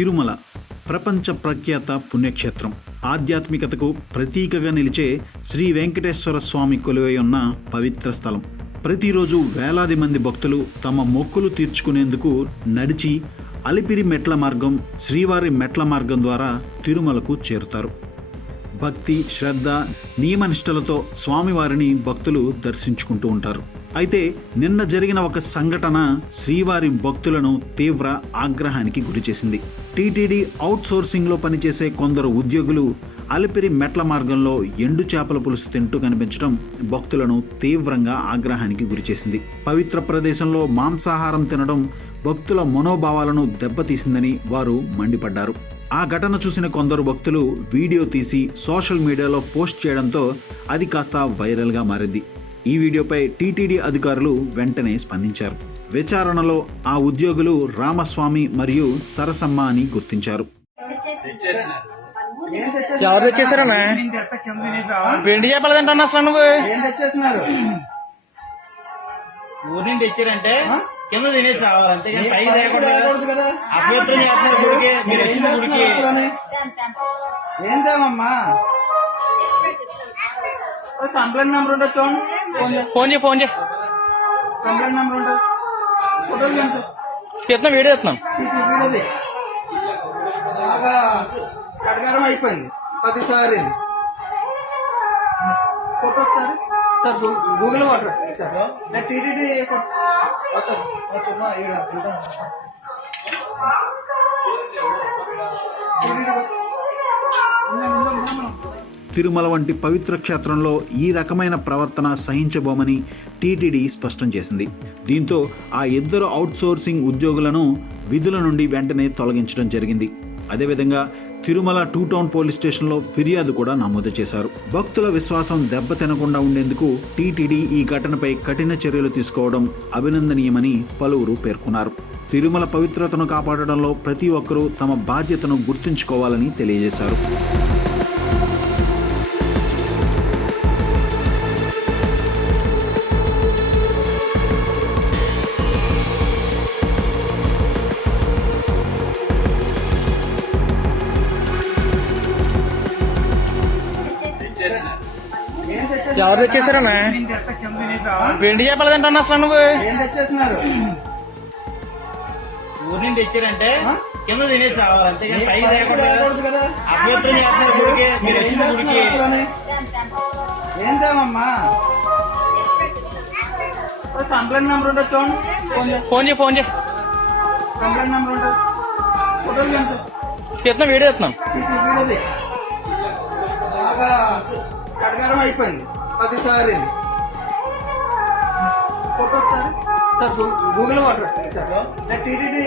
తిరుమల ప్రపంచ ప్రఖ్యాత పుణ్యక్షేత్రం. ఆధ్యాత్మికతకు ప్రతీకగా నిలిచే శ్రీ వెంకటేశ్వర స్వామి కొలువై ఉన్న పవిత్ర స్థలం. ప్రతిరోజు వేలాది మంది భక్తులు తమ మొక్కులు తీర్చుకునేందుకు నడిచి అలిపిరి మెట్ల మార్గం శ్రీవారి మెట్ల మార్గం ద్వారా తిరుమలకు చేరుతారు. భక్తి శ్రద్ధ నియమనిష్టలతో స్వామివారిని భక్తులు దర్శించుకుంటూ ఉంటారు. అయితే నిన్న జరిగిన ఒక సంఘటన శ్రీవారి భక్తులను తీవ్ర ఆగ్రహానికి గురిచేసింది టీటీడీ అవుట్సోర్సింగ్లో పనిచేసే కొందరు ఉద్యోగులు అలిపిరి మెట్ల మార్గంలో ఎండు చేపల పులుసు తింటూ కనిపించడం భక్తులను తీవ్రంగా ఆగ్రహానికి గురిచేసింది పవిత్ర ప్రదేశంలో మాంసాహారం తినడం భక్తుల మనోభావాలను దెబ్బతీసిందని వారు మండిపడ్డారు. ఆ ఘటన చూసిన కొందరు భక్తులు వీడియో తీసి సోషల్ మీడియాలో పోస్ట్ చేయడంతో అది కాస్త వైరల్గా మారింది. ఈ వీడియోపై టీటీడీ అధికారులు వెంటనే స్పందించారు. విచారణలో ఆ ఉద్యోగులు రామస్వామి మరియు సరసమ్మ అని గుర్తించారు. ఎవరు అసలు నువ్వు? ఊరి నుండి తెచ్చారంటే? కింద తినేసి రావాలి అంతేగాని పైకి తేకూడదు కదా? అపవిత్రం చేస్తున్నారు గుడికి మీరు వచ్చిన గుడికి అసలని. ఏం తేమమ్మా? ఓ కంప్లైంట్ నెంబర్ ఉంటుంది చూడండి ఫోన్ చేసి ఫోన్ చేయి ఫోన్ చేయి. కంప్లైంట్ నెంబర్ ఉంటుంది ఫోటోలు తీస్తున్నాం వీడియో తీస్తున్నాం. వీడియోది బాగా కడగారం అయిపోయింది. ప్రతిసారి. ఫోటో ఒకసారి. సార్ గూగుల్ వాటర్ సార్ నేను టీటీడీ తిరుమల వంటి పవిత్ర క్షేత్రంలో ఈ రకమైన ప్రవర్తన సహించబోమని టీటీడీ స్పష్టం చేసింది. దీంతో ఆ ఇద్దరు అవుట్సోర్సింగ్ ఉద్యోగులను విధుల నుండి వెంటనే తొలగించడం జరిగింది. అదేవిధంగా తిరుమల టూ టౌన్ పోలీస్ స్టేషన్లో ఫిర్యాదు కూడా నమోదు చేశారు. భక్తుల విశ్వాసం దెబ్బతినకుండా ఉండేందుకు టీటీడీ ఈ ఘటనపై కఠిన చర్యలు తీసుకోవడం అభినందనీయమని పలువురు పేర్కొన్నారు. తిరుమల పవిత్రతను కాపాడడంలో ప్రతి ఒక్కరూ తమ బాధ్యతను గుర్తుంచుకోవాలని తెలియజేశారు. ఎవరు తెచ్చేసారన్నా వెండి చేపలు తింటున్నా అసలు నువ్వు? ఏం తెచ్చేస్తున్నారు? ఊరి నుండి తెచ్చారంటే కింద తినేసి రావాలి అంతేగాని పైకి పైకి తేకూడదు కదా. అపవిత్రం చేస్తున్నారు గుడికి మీరు వచ్చిన గుడికి కంప్లైంట్ నెంబర్ ఉంటుంది చూడండి. ఫోన్ చేయి ఫోన్ చేయి. కంప్లైంట్ నెంబర్ ఉంటుంది ఫోటోలు తీస్తున్నాం వీడియో వీడియోది బాగా కడగారం అయిపోయింది. పదిసారి ఫోటో ఒకసారి. సార్ గూ- గూగుల్ వాటర్ సార్ నేను టీటీడీ